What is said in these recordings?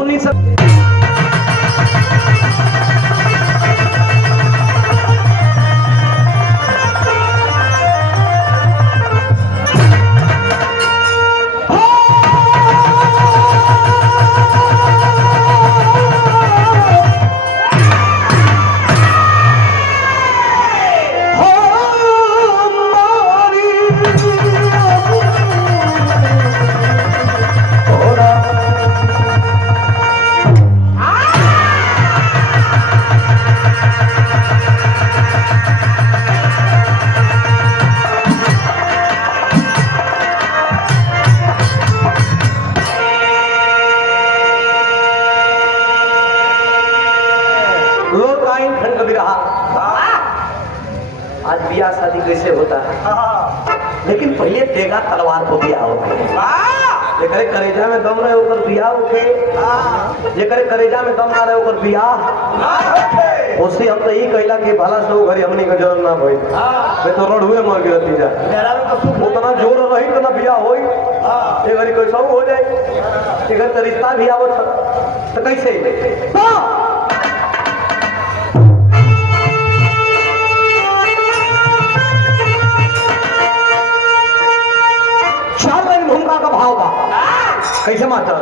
सुनी सब आज बियाह शादी कैसे होता है, लेकिन पहले देगा तलवार को बियाह होके जेकरे करेजा में दम रहे ओकर बियाह होके, जेकरे करेजा में दम ना रहे ओकर बियाह उससे हम तो यही कहला कि भला से घरी हमनी का जरूर ना भई मैं तो रोड हुए मर गिरती जा उतना जोर रही तो ना बियाह होई ये घरी कैसा हो जाए एकर तो रिश्ता भी आवत तो कैसे का भाव बा कैसे मास्टर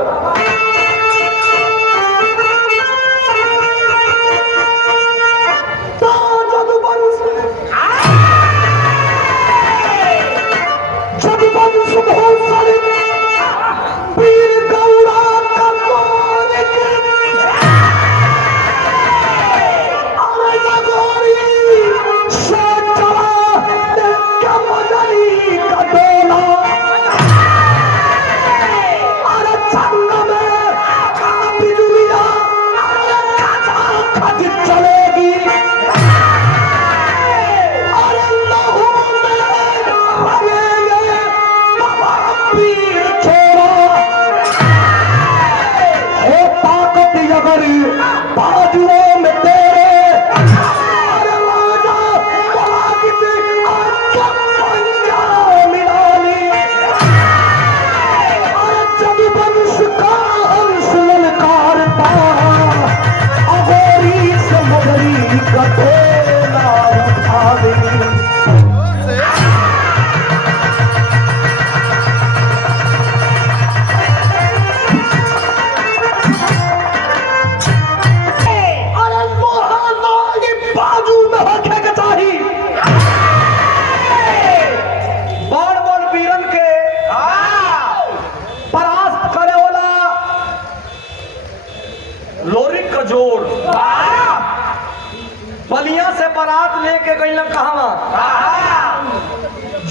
बलिया से बारात लेके गई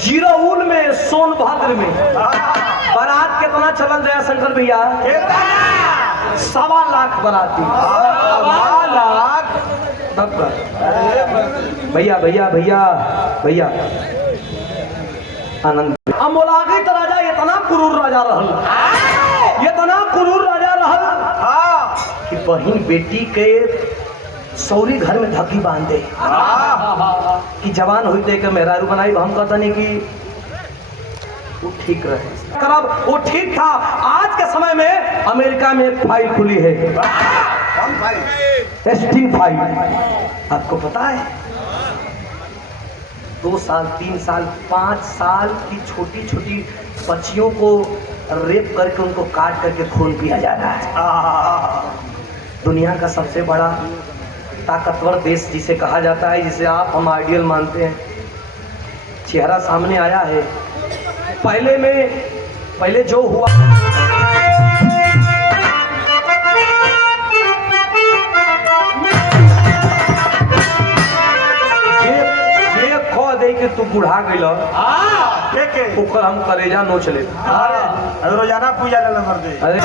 जीरोउल में सोनभद्र में बारात कितना चलन रहा शंकर भैया 1.25 लाख बाराती 1.25 लाख भैया भैया भैया भैया आनंद अमोलागी तो राजा इतना क्रूर राजा रहल इतना क्रूर राजा रहल कि बहन बेटी के सौरी घर में धकी बांधे कि जवान होते के मेहरारू बनाई हम कहता नहीं कि वो ठीक रहे करब वो ठीक था। आज के समय में अमेरिका में एक फाइल खुली है टेस्टिंग फाइल, आपको पता है 2 साल 3 साल 5 साल की छोटी छोटी बच्चियों को रेप करके उनको काट करके खून पिया जाता है। दुनिया का सबसे बड़ा ताकतवर देश जिसे कहा जाता है, जिसे आप हम आइडियल मानते हैं, चेहरा सामने आया है। पहले जो हुआ ये खो दे कि तू बुढ़ा गइल ओकर हम करेजा नोच ले रोजाना पूजा ले मर दे। अरे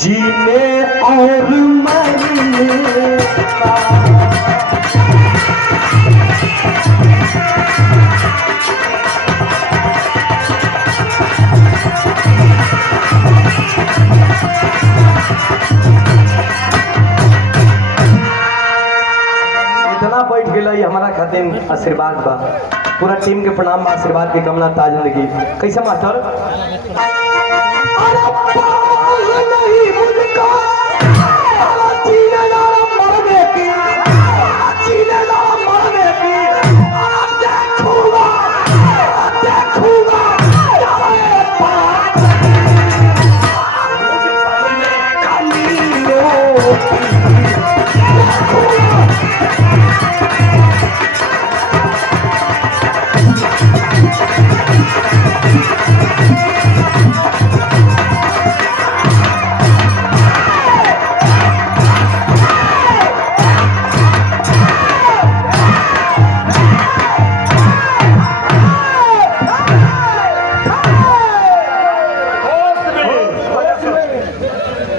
जीने और मरने का इतना बैठ गई हमारा खातिर आशीर्वाद बा, पूरा टीम के प्रणाम बा, आशीर्वाद की कमला ताज जिंदगी। कैसे मास्टर?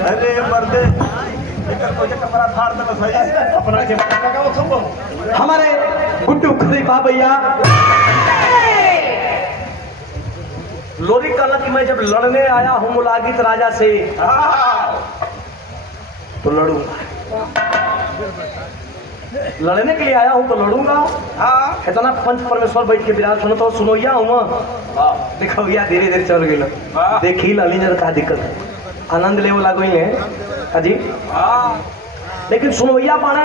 अरे मर्दे तुझे कपड़ा फाड़ दे बस भाई अपना के का वो थंबो हमारे गुड्डू खलीफा भैया लोरी कहला कि मैं जब लड़ने आया हूं मुलागित राजा से तो लड़ूंगा, लड़ने के लिए आया हूं तो लड़ूंगा। इतना पंच परमेश्वर बैठ के विराज सुनो तो सुनोइया हूं। देखो भैया धीरे धीरे चल गई, देखी लाली जर का दिक्कत है, आनंद ले लागो है अजी, लेकिन सुनोइया पाना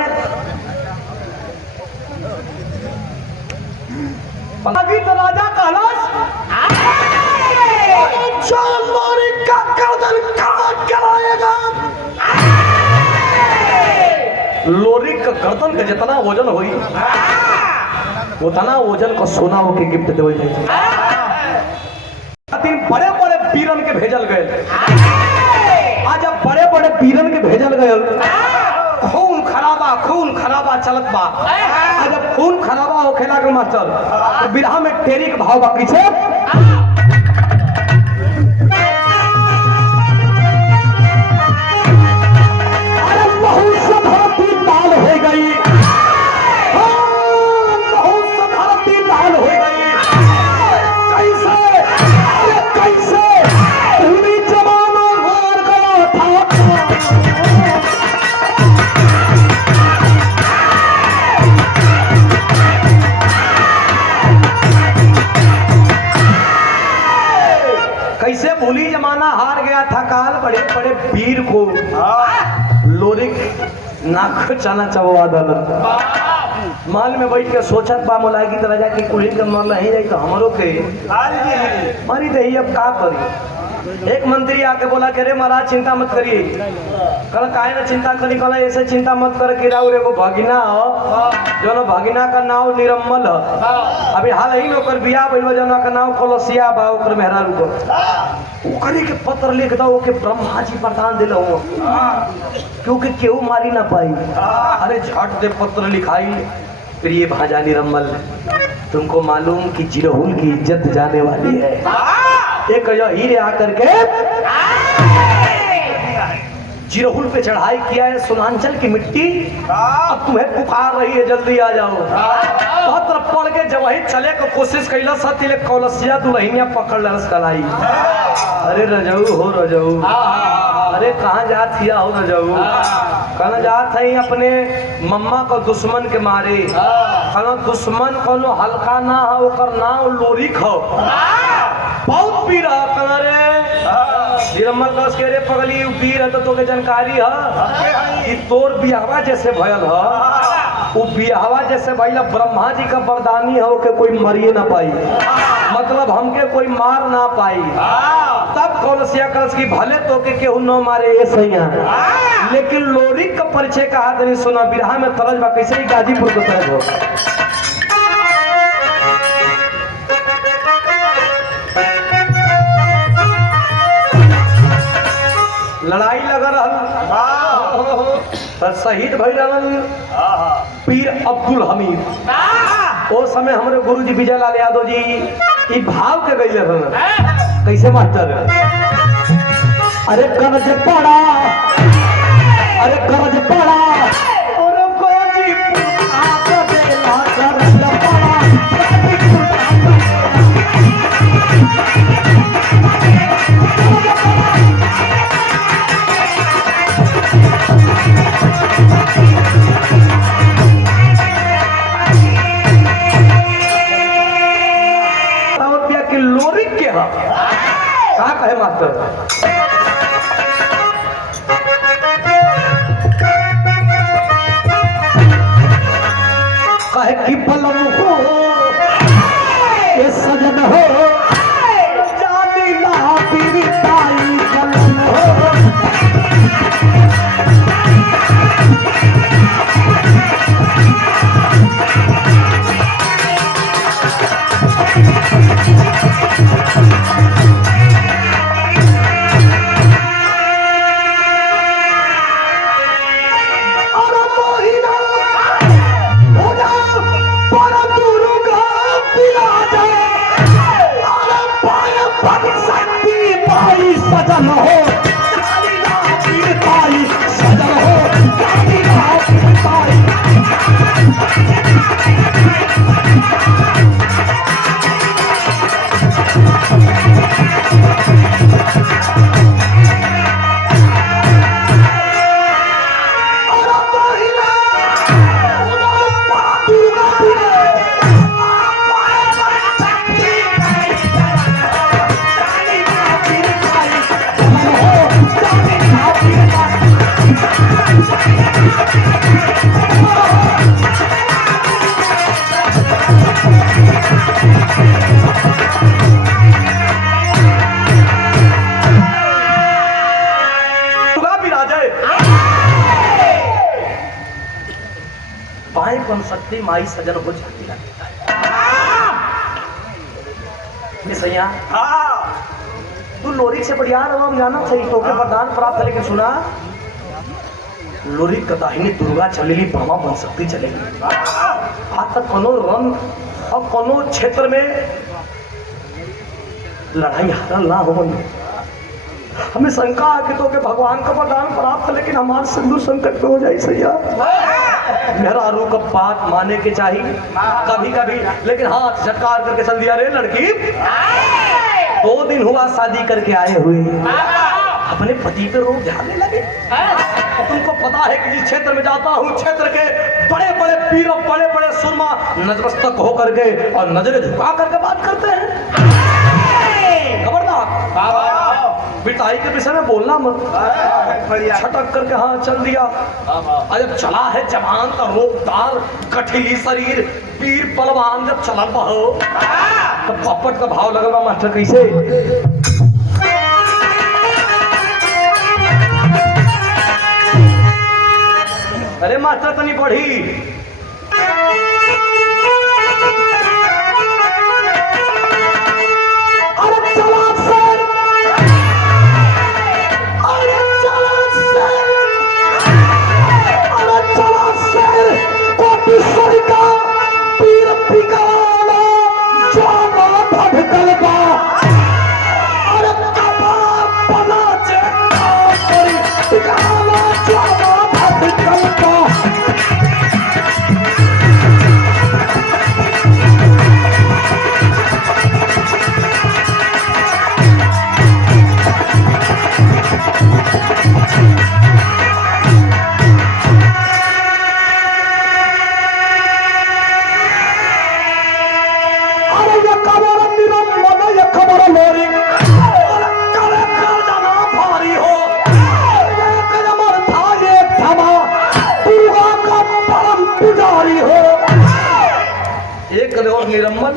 मुलागित राजा कहलास का गर्दन काट कराएगा। लोरी का गर्दन का जितना वजन हुई उतना वजन को सोना होके गिफ्ट देवल जाए। बड़े बड़े पीरन के भेजल गए, आज जब बड़े बड़े पीरन के भेजल गए खून खराबा चलत बा। आज जब खून खराबा होखे लागल मास्टर तो बिरहा में टेरी के भाव बाकी छे। कैसे भूली जमाना हार गया था काल, बड़े बड़े वीर को लोरिक नाक चना चबवा दल। माल में बैठ के सोचत बा मुलागित राजा की कुली के मर नहीं जाई तो हमरो के मरी दही, अब का करी। एक मंत्री आके बोला कि अरे महाराज चिंता मत करिए। कल काहे ना चिंता करी, कल ऐसे चिंता मत कर कि राउर एगो भगिना हो जो ना भगिना का नाम निरम्मल है, अभी हाल ही में ओकर बियाह भइल जो ना का नाम कलसिया बा, ओकर मेहरारू को ओकरे के पत्र लिख दो ओके ब्रह्मा जी प्रदान दिल हो क्योंकि केहू मारी ना पाई। अरे झट दे पत्र लिखाई, प्रिय भाजा निरम्मल, तुमको मालूम कि जिरहुल की इज्जत जाने वाली है। एक हीरे आकर के जिरहुल पे चढ़ाई किया है सुनांचल की मिट्टी, अब तुम्हें पुकार रही है जल्दी आ जाओ। पत्र पढ़ के जब वही चले को कोशिश कैला सती ले कौलसिया दुल्हनिया पकड़ लरस कलाई। अरे रजऊ हो रजऊ, अरे कहाँ जात हिया हो रजऊ, कहना जात है अपने मम्मा को दुश्मन के मारे। कहना दुश्मन कोनो हल्का ना हो, ओकर नाम लोरिक हो, बहुत पीर है। रे निरम्मल कस के रे पगली पीर है तो तोके जानकारी है कि तोर बियाहवा जैसे भयल है, वो बियाहवा जैसे भइल ब्रह्मा जी का वरदानी हो के कोई मरिए ना पाई, मतलब हमके कोई मार ना पाई। तब कौलसिया कलश की भले तो के केहू न मारे ये सही है, लेकिन लोरिक का परिचय कहा नहीं सुना। बिरहा में तरज बा कैसे ही गाजीपुर को तरज हो। लड़ाई लग रहा शहीद भई रहन पीर अब्दुल हमीद। ओ समय हमारे गुरुजी विजय लाल यादव जी ई भाव के गईले रहन कैसे मास्टर, अरे कर्ज पड़ा, अरे कर्ज पड़ा और गाजीपुर आके देला कर्ज पड़ा। बा का कहे मास्टर कहे कि बलम हो ये सजन हो जानी ला पीरिताई कलम हो सजन हो सजन हो बन सकती माई सजन हो जाती है सैया तू लोरी से बढ़िया रहो हम जाना सही तो के वरदान प्राप्त है लेकिन सुना लोरी कदाहिनी दुर्गा चलेगी ब्रह्मा बन सकती चलेगी आज तक कोनो रन और कोनो क्षेत्र में लड़ाई हारल ना हो हमें शंका है तो के भगवान का वरदान प्राप्त है लेकिन हमारे सिंधु संकट पे हो जाए सैया मेरा रू का बात माने के चाहिए कभी कभी लेकिन हाथ झटकार करके चल दिया रे लड़की 2 दिन हुआ शादी करके आए हुए अपने पति पे रोक झाड़ने लगे तुमको पता है कि जिस क्षेत्र में जाता हूँ क्षेत्र के बड़े बड़े पीर और बड़े बड़े सुरमा नजरस्तक होकर के और नजरें झुका करके बात करते हैं खबरदार पिटाई के विषय में बोलना मत छटक करके हाँ चल दिया जब चला है जवान का रोकदार कठिली शरीर पीर पलवान जब चला बहो तो पपट का भाव लगल मास्टर कैसे अरे मास्टर तनी पढ़ी निरम्मन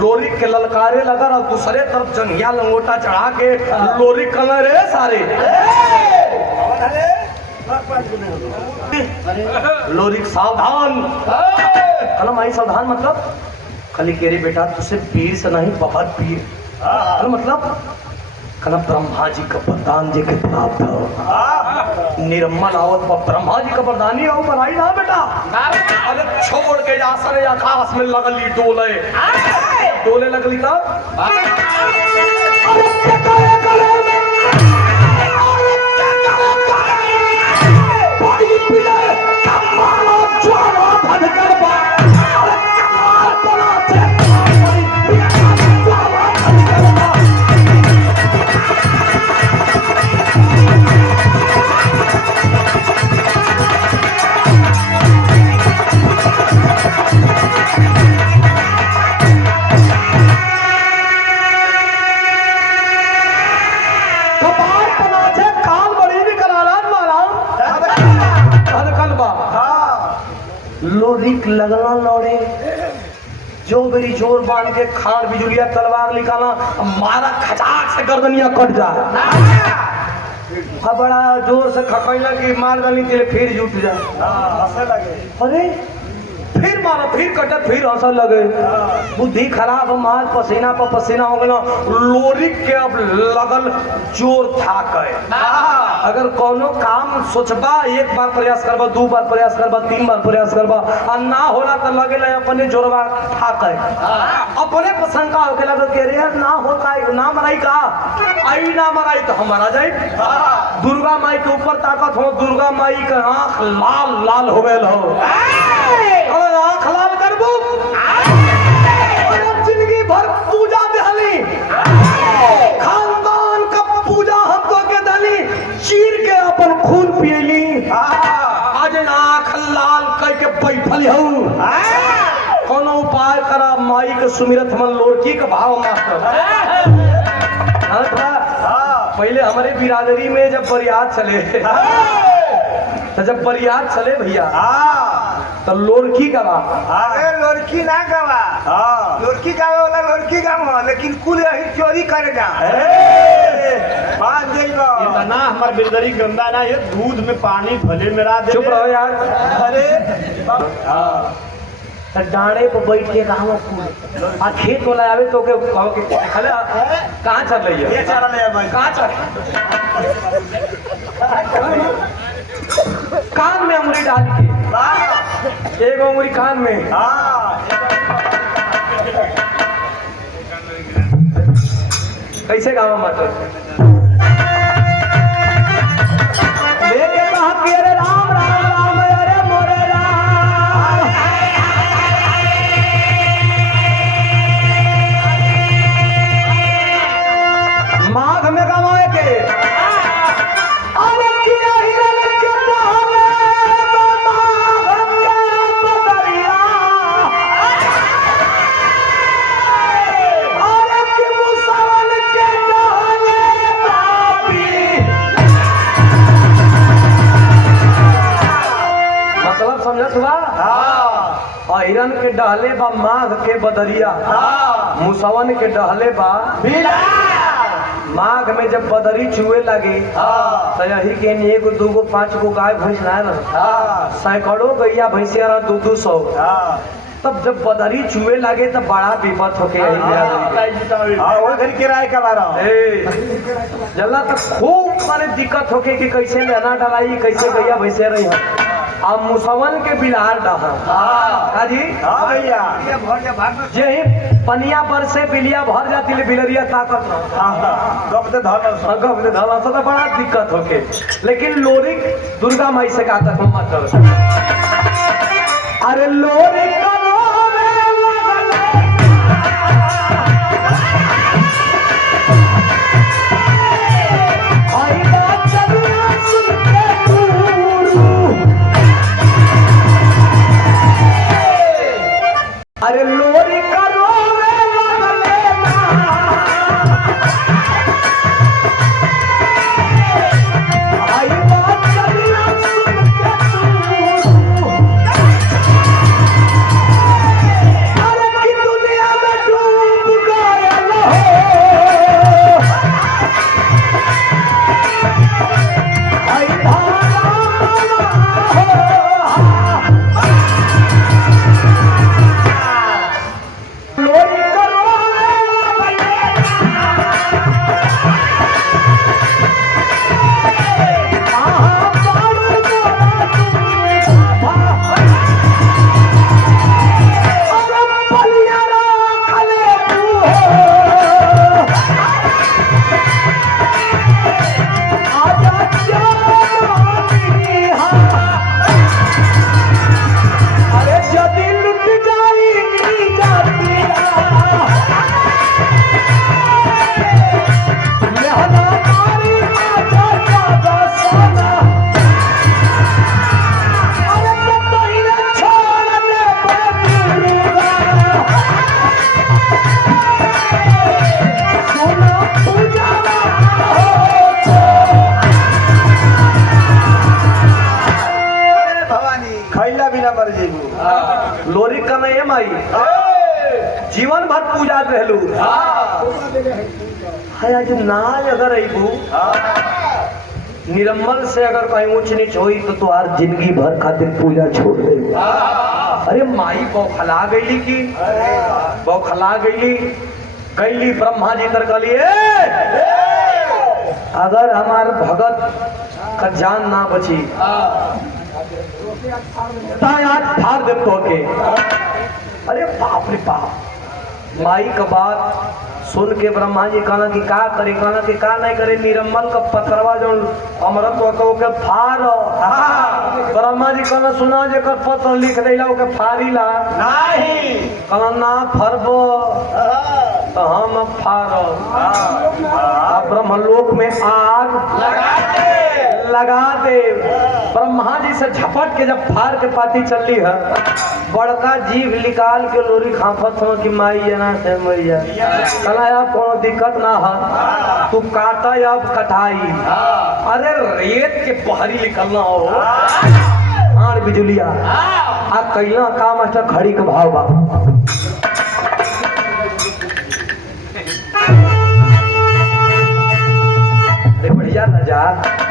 लोरी के ललकारे लगा और दूसरे तरफ जंगिया लंगोटा चढ़ा के लोरी कलर है सारे लोरी सावधान कलम आई सावधान मतलब कली केरे बेटा तुझसे पीर से नहीं बहुत पीर मतलब कल ब्रह्मा जी का वरदान जी के प्राप्त हो निरम्मन आवत ब्रह्मा जी का वरदान ही आओ बनाई ना बेटा अरे छोड़ के जा सरे आकाश में लगली डोले लगली लोरिक लगना लौड़े जो मेरी जोर बांध के खाड़ बिजुलिया तलवार निकाला मारा खचाक से गर्दनिया कट जा अब बड़ा जोर से खकैला कि मार डाली तेरे फिर जुट जा हंसे लगे अरे फिर मारा फिर कटे फिर हंस लगे बुद्धि खराब मार पसीना पर पसीना हो गया लोरिक के अब लगल जोर था अगर कोनो काम सोचबा एक बार प्रयास करबा दो बार प्रयास करबा तीन बार प्रयास करबा और ना होला तो लगे अपने जोरबा था अपने पसंद का होके लगे कि अरे ना होता ना मराई का आई ना मराई तो हमारा जाए दुर्गा माई के ऊपर ताकत हो दुर्गा माई का आंख लाल लाल हो गए हो आंख लाल करबू जिंदगी भर पूजा दहली खानदान का पूजा हम तो के दली चीर के अपन खून पियली आज आंख लाल करके बैठल हूँ कोनो उपाय करा माई के सुमिरत मन लोरकी के भाव मास्टर पहले हमारे बिरादरी में जब बरियात चले तो जब बरियात चले भैया तो लोरकी गवा अरे लोरकी ना गवा लोरकी गावे वाला लोरकी गावा लेकिन कुल यही चोरी करेगा इतना हमार बिरदरी गंदा ना ये दूध में पानी भले मिला दे चुप रहो यार अरे डांडे पर बैठ के कहा कुल आ खेत वाला आवे तो के खले कहाँ चल रही है ये चल रहा है भाई कहाँ चल कान में उंगली डाल के एक उंगली कान में कैसे गावा मास्टर लेके कहा कि अरे राम राम राम अरे मोरे राम माघ में गवाए के हिरन के डहले बा माघ के बदरिया मुसवन के डहले बा माघ में जब बदरी चुए लगी तो यही के एगो दूगो पांच गो गाय भैंस ना सैकड़ों गैया भैंसिया 200 तब जब बदरी चुए लगे तब बड़ा विपत होके किराए का बारा जल्ला तक खूब माने दिक्कत होके कि कैसे लेना डलाई कैसे गैया भैंसिया रही है अब मुसवन के बिलार डहा जी भैया यही पनिया पर से बिलिया भर जाती बिलरिया ताकत धला तो बड़ा दिक्कत होके लेकिन लोरिक दुर्गा माई से का तक मत अरे लोरिक अरे लोरी का रोवे लगले आई बात चलिया सुन के तू लोरी का नहीं है माई जीवन भर पूजा रहलू है आज नाज अगर अबू निरम्मल से अगर कहीं ऊंच नीच हुई तो तुहार जिंदगी भर खातिर पूजा छोड़ दे। अरे माई बौखला गईली की बौखला गईली कैली ब्रह्मा जी तर कहलिए अगर हमार भगत का जान ना बची आज फाड़ दे तो के। अरे बाप रे बाप माई का बात सुन के ब्रह्मा जी कहना कि का करे कहना कि का नहीं करे निरम्मल का पथरवा जो अमृत को के फाड़ ब्रह्मा जी कहना सुना जे कर पत्र लिख देला ओके फाड़ी ला नहीं कहना ना फरबो तो हम फाड़ब ब्रह्मलोक में आग लगा दे। ब्रह्मा जी से झपट के जब फाड़ के पाती चलली है बड़का जीव निकाल के लोरी खाफत हो कि माई जना से मैया कहला अब कोनो दिक्कत ना है तू काटा अब कटाई। अरे रेत के बहरी निकलना हो आड़ बिजुलिया आ कैला का मास्टर खड़ी के भाव बा बढ़िया नजार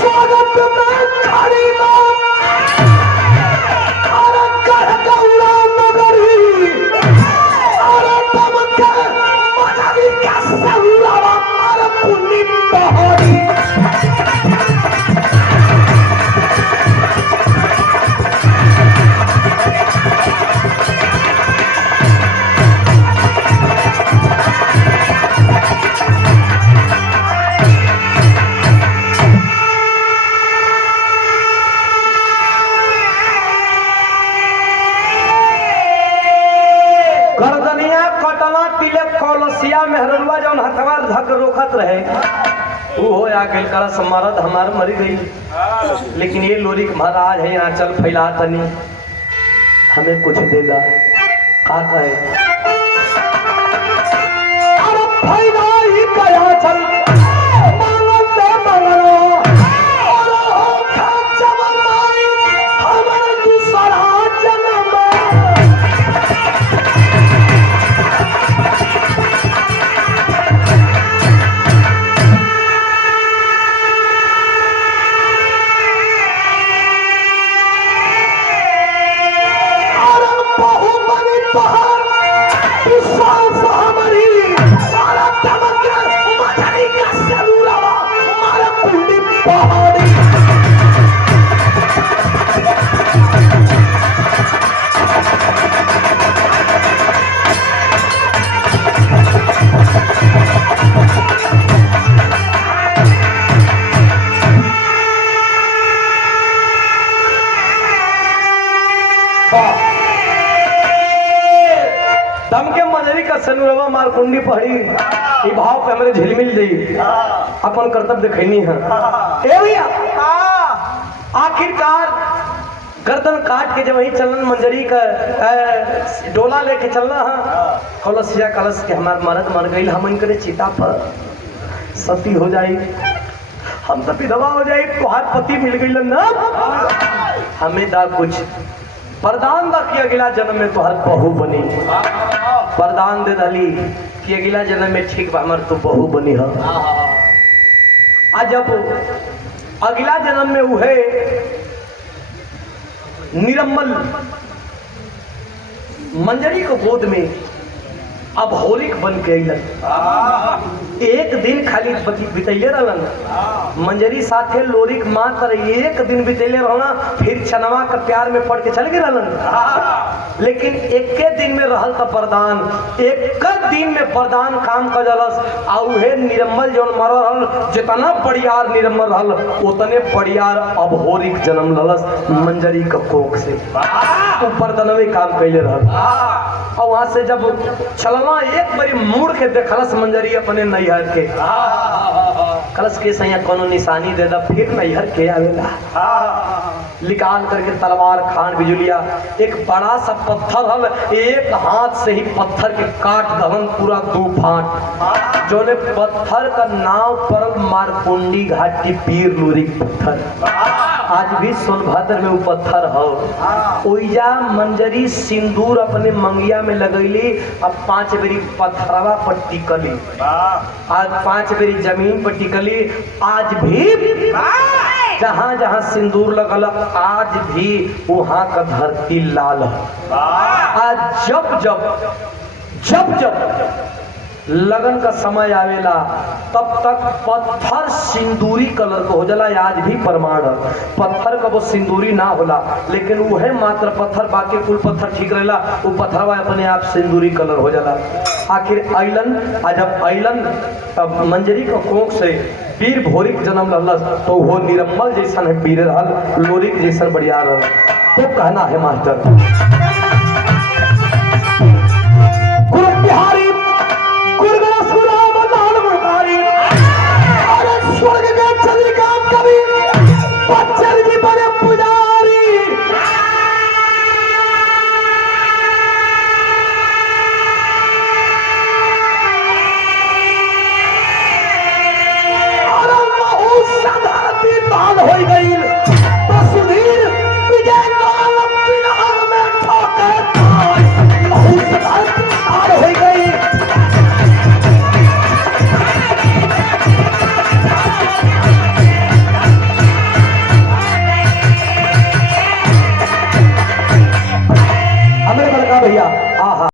स्वागत में खड़ी मेहरलुआ जौन हथवा धक रोकत रहे वो हो या गेल कलश मरद हमार मरी गई। लेकिन ये लोरी महाराज है यहाँ चल फैला तनी हमें कुछ देगा का कहे चल दम के मजरी का सनुरवा मार कुंडी पड़ी ई भाव पे हमरे झिलमिल दी अपन कर्तव्य दिखैनी है ए भैया आखिरकार गर्दन काट के जब वही चलन मंजरी का डोला लेके चलना है कलसिया कलश के हमार मरद मर गई हम इनके चिता पर सती हो जाई हम तो विधवा हो जाए तुहार पति मिल गई ना हमें दा कुछ वरदान दा कि अगला जन्म में तुहार बहू बनी वरदान दे दली कि अगला जन्म में ठीक हमार तू बहू बनी है। आ जब अगला जन्म में उहे निरम्मल मंजरी को गोद में अब होलिक बन के एक दिन खाली बितैले रहलन मंजरी साथे लोरिक मात्र एक दिन बितैले रहना फिर छनवा का प्यार में पड़ के चल गए रहलन। लेकिन एक दिन में रहल का वरदान एक दिन में वरदान काम कर जलस आ उहे निरम्मल जौन मर रहल जितना बड़ियार निरम्मल रहल उतने बड़ियार अब होलिक जन्म ललस मंजरी का कोख से ऊपर दनवे काम कैले रहल। और वहां से जब चलना एक बारी मुड़ के देखलस मंजरी अपने नैहर के कलश के सैया कोनो निशानी दे दा फिर नैहर के आवेला। निकाल करके तलवार खान बिजुलिया एक बड़ा सा पत्थर हल, एक हाथ से ही पत्थर के काट दहन पूरा 2 फाट। जो ने पत्थर का नाम पर मारकुंडी घाटी पीर लूरी पत्थर, आज भी सोनभद्र में वो पत्थर हो। ओइजा मंजरी सिंदूर अपने मंगिया में लगैली, अब 5 बेरी पत्थरवा पर टिकली, आज 5 बेरी जमीन पर टिकली। आज भी जहाँ जहाँ सिंदूर लगल आज भी वहाँ का धरती लाल है। आज जब जब लगन का समय आवेला तब तक पत्थर सिंदूरी कलर का हो जाला। आज भी प्रमाण है पत्थर का वो सिंदूरी ना होला, लेकिन वो है मात्र पत्थर, बाकी कुल पत्थर ठीक रहेला, वो पत्थरवा अपने आप सिंदूरी कलर हो जाला। आखिर अइलन, जब अइलन तब मंजरी का कोख से वीर भोरी के जन्म लहला तो वो निरम्मल जैसा है वीर रहल, लोरी जैसा बढ़िया रहल। तो कहना है मास्टर गुरु बिहारी स्वर्ग में चंद्रिका कवि बच्चन जी बने पुजारी। लाल हो गई तो सुधीर विजय लाल बिहार में ठोकर लाल हो गई। भैया